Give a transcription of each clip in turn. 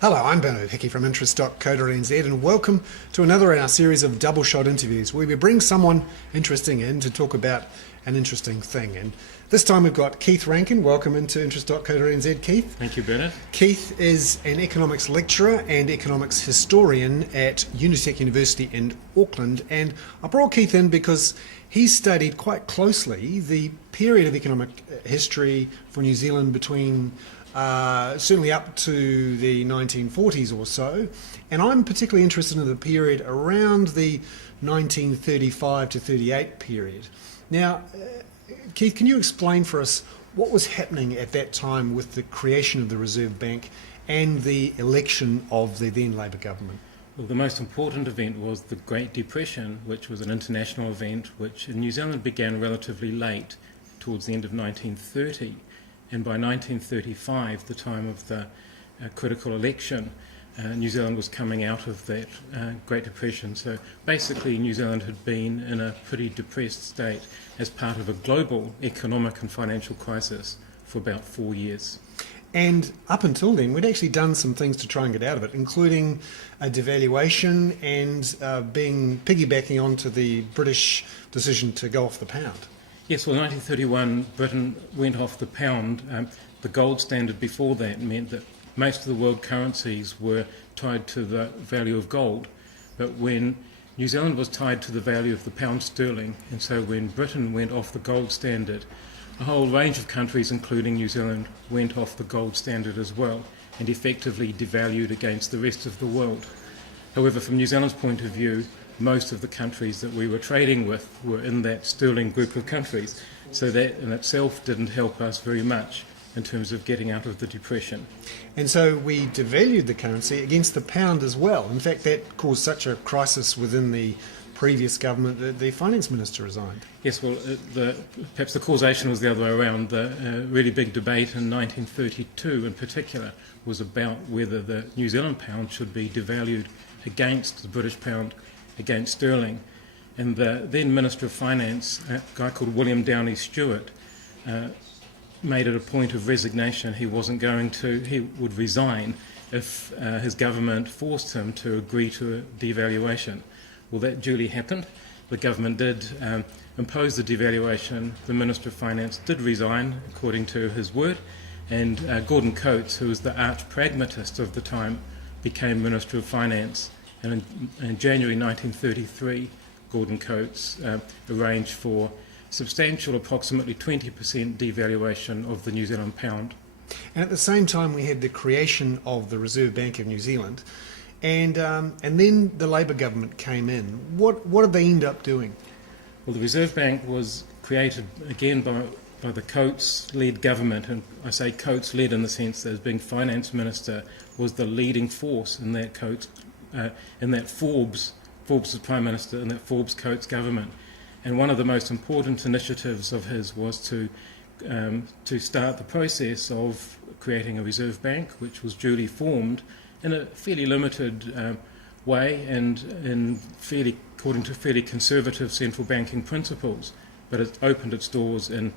Hello, I'm Bernard Hickey from interest.co.nz and welcome to another in our series of double shot interviews where we bring someone interesting in to talk about an interesting thing. And this time we've got Keith Rankin. Welcome into interest.co.nz, Keith. Thank you, Bernard. Keith is an economics lecturer and economics historian at Unitec University in Auckland, and I brought Keith in because he's studied quite closely the period of economic history for New Zealand between certainly up to the 1940s or so, and I'm particularly interested in the period around the 1935 to 38 period. Now, Keith, can you explain for us what was happening at that time with the creation of the Reserve Bank and the election of the then Labour government? Well, the most important event was the Great Depression, which was an international event which in New Zealand began relatively late, towards the end of 1930. And by 1935, the time of the critical election, New Zealand was coming out of that Great Depression. So basically, New Zealand had been in a pretty depressed state as part of a global economic and financial crisis for about 4 years. And up until then, we'd actually done some things to try and get out of it, including a devaluation and piggybacking onto the British decision to go off the pound. Yes, well, in 1931, Britain went off the pound. The gold standard before that meant that most of the world currencies were tied to the value of gold. But when New Zealand was tied to the value of the pound sterling, and so when Britain went off the gold standard, a whole range of countries, including New Zealand, went off the gold standard as well, and effectively devalued against the rest of the world. However, from New Zealand's point of view, most of the countries that we were trading with were in that sterling group of countries, so that in itself didn't help us very much in terms of getting out of the depression. And so we devalued the currency against the pound as well. In fact, that caused such a crisis within the previous government that the finance minister resigned. Yes, well, perhaps the causation was the other way around. The really big debate in 1932 in particular was about whether the New Zealand pound should be devalued against the British pound, against sterling. And the then Minister of Finance, a guy called William Downey Stewart, made it a point of resignation. He would resign if his government forced him to agree to a devaluation. Well, that duly happened. The government did impose the devaluation. The Minister of Finance did resign, according to his word, and Gordon Coates, who was the arch pragmatist of the time, became Minister of Finance. And in January 1933, Gordon Coates arranged for substantial, approximately 20% devaluation of the New Zealand pound. And at the same time, we had the creation of the Reserve Bank of New Zealand, and then the Labour government came in. What did they end up doing? Well, the Reserve Bank was created again by the Coates-led government, and I say Coates-led in the sense that as being finance minister was the leading force in that Forbes was Prime Minister in that Forbes-Coates government. And one of the most important initiatives of his was to start the process of creating a Reserve Bank, which was duly formed in a fairly limited way and according to fairly conservative central banking principles. But it opened its doors in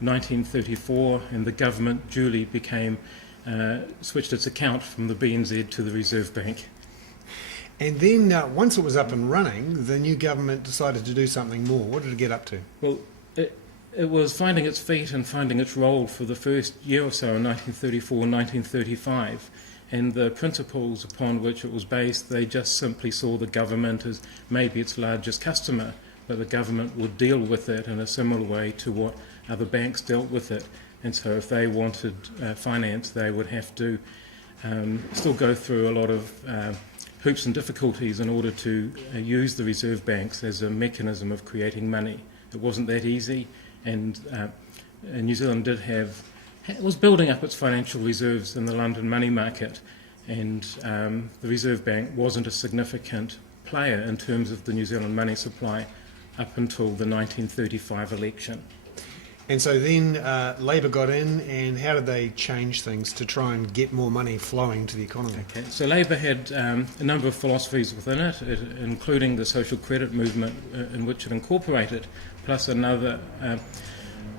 1934, and the government duly switched its account from the BNZ to the Reserve Bank. And then once it was up and running, the new government decided to do something more. What did it get up to? Well, it was finding its feet and finding its role for the first year or so in 1934 and 1935. And the principles upon which it was based, they just simply saw the government as maybe its largest customer, but the government would deal with it in a similar way to what other banks dealt with it. And so if they wanted finance, they would have to still go through a lot of hoops and difficulties in order to use the reserve banks as a mechanism of creating money. It wasn't that easy, and New Zealand was building up its financial reserves in the London money market, and the Reserve Bank wasn't a significant player in terms of the New Zealand money supply up until the 1935 election. And so then Labour got in, and how did they change things to try and get more money flowing to the economy? Okay, so Labour had a number of philosophies within it, including the social credit movement in which it incorporated, plus another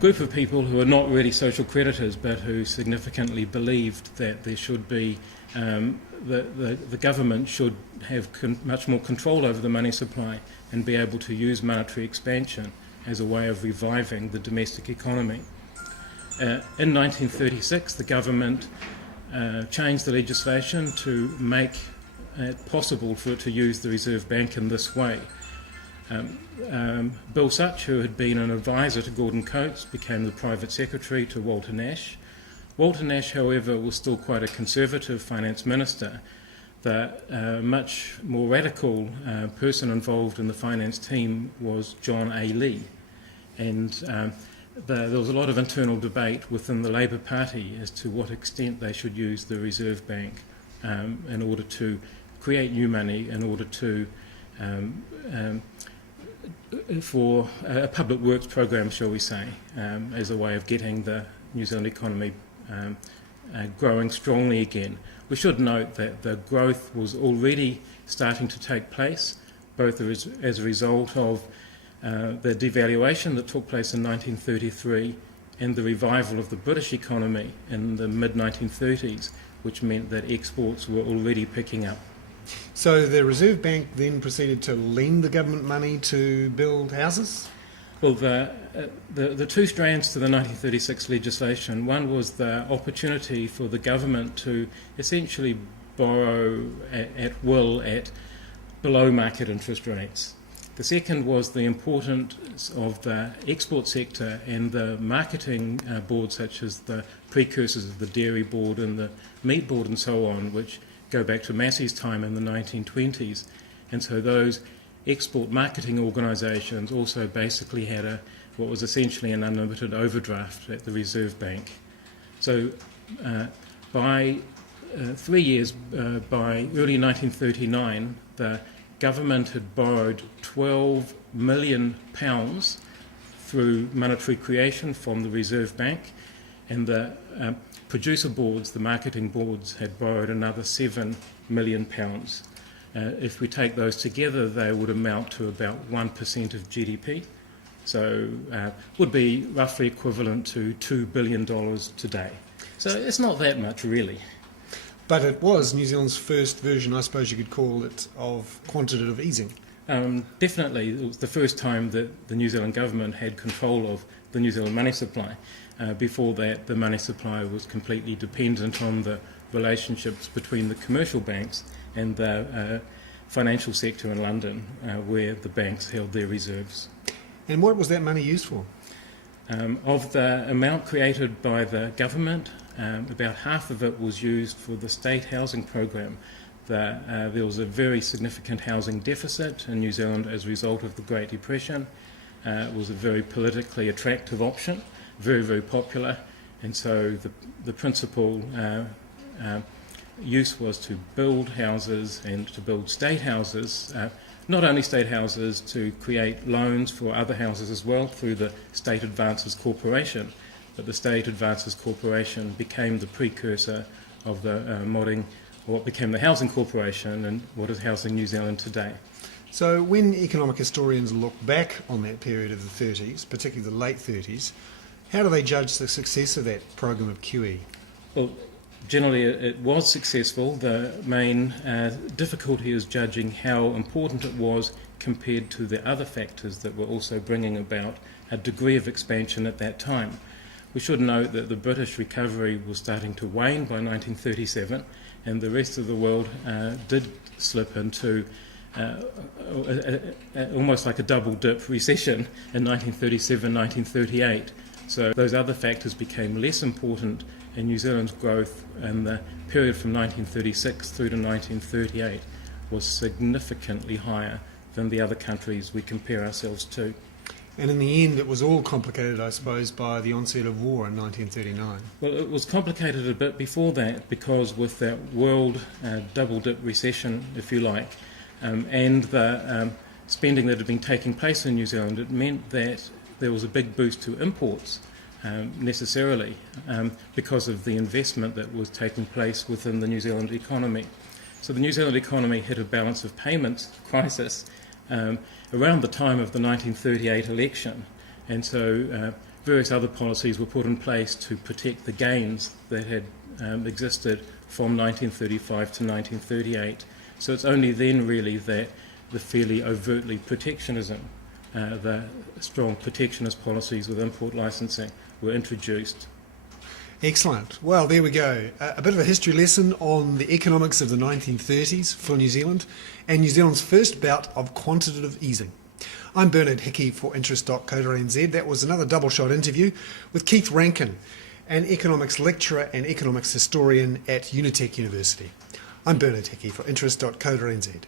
group of people who are not really social creditors but who significantly believed that there should be the government should have much more control over the money supply and be able to use monetary expansion as a way of reviving the domestic economy. In 1936, the government changed the legislation to make it possible for it to use the Reserve Bank in this way. Bill Such, who had been an advisor to Gordon Coates, became the private secretary to Walter Nash. Walter Nash, however, was still quite a conservative finance minister. The much more radical person involved in the finance team was John A. Lee. And there was a lot of internal debate within the Labour Party as to what extent they should use the Reserve Bank in order to create new money, in order to for a public works program, shall we say, as a way of getting the New Zealand economy growing strongly again. We should note that the growth was already starting to take place, both as a result of the devaluation that took place in 1933 and the revival of the British economy in the mid-1930s, which meant that exports were already picking up. So the Reserve Bank then proceeded to lend the government money to build houses? Well, the two strands to the 1936 legislation, one was the opportunity for the government to essentially borrow at will at below market interest rates. The second was the importance of the export sector and the marketing boards, such as the precursors of the Dairy Board and the Meat Board and so on, which go back to Massey's time in the 1920s. And so those export marketing organisations also basically had what was essentially an unlimited overdraft at the Reserve Bank. So by 3 years, by early 1939, the government had borrowed £12 million through monetary creation from the Reserve Bank, and the producer boards, the marketing boards, had borrowed another £7 million. If we take those together, they would amount to about 1% of GDP, so would be roughly equivalent to $2 billion today. So it's not that much, really. But it was New Zealand's first version, I suppose you could call it, of quantitative easing. Definitely, it was the first time that the New Zealand government had control of the New Zealand money supply. Before that, the money supply was completely dependent on the relationships between the commercial banks and the financial sector in London, where the banks held their reserves. And what was that money used for? Of the amount created by the government, about half of it was used for the state housing program. There was a very significant housing deficit in New Zealand as a result of the Great Depression. It was a very politically attractive option, very, very popular, and so the principal use was to build houses and to build state houses, not only state houses, to create loans for other houses as well through the State Advances Corporation. But the State Advances Corporation became the precursor of the what became the Housing Corporation and what is Housing New Zealand today. So when economic historians look back on that period of the 30s, particularly the late 30s, how do they judge the success of that program of QE? Well, generally it was successful. The main difficulty is judging how important it was compared to the other factors that were also bringing about a degree of expansion at that time. We should note that the British recovery was starting to wane by 1937, and the rest of the world did slip into almost like a double-dip recession in 1937-1938. So those other factors became less important, and New Zealand's growth in the period from 1936 through to 1938 was significantly higher than the other countries we compare ourselves to. And in the end, it was all complicated, I suppose, by the onset of war in 1939. Well, it was complicated a bit before that, because with that world double-dip recession, if you like, and the spending that had been taking place in New Zealand, it meant that there was a big boost to imports, necessarily, because of the investment that was taking place within the New Zealand economy. So the New Zealand economy hit a balance of payments crisis around the time of the 1938 election, and so various other policies were put in place to protect the gains that had existed from 1935 to 1938. So it's only then really that the fairly overtly protectionism, the strong protectionist policies with import licensing were introduced. Excellent. Well, there we go. A bit of a history lesson on the economics of the 1930s for New Zealand and New Zealand's first bout of quantitative easing. I'm Bernard Hickey for interest.co.nz. That was another double shot interview with Keith Rankin, an economics lecturer and economics historian at Unitec University. I'm Bernard Hickey for interest.co.nz.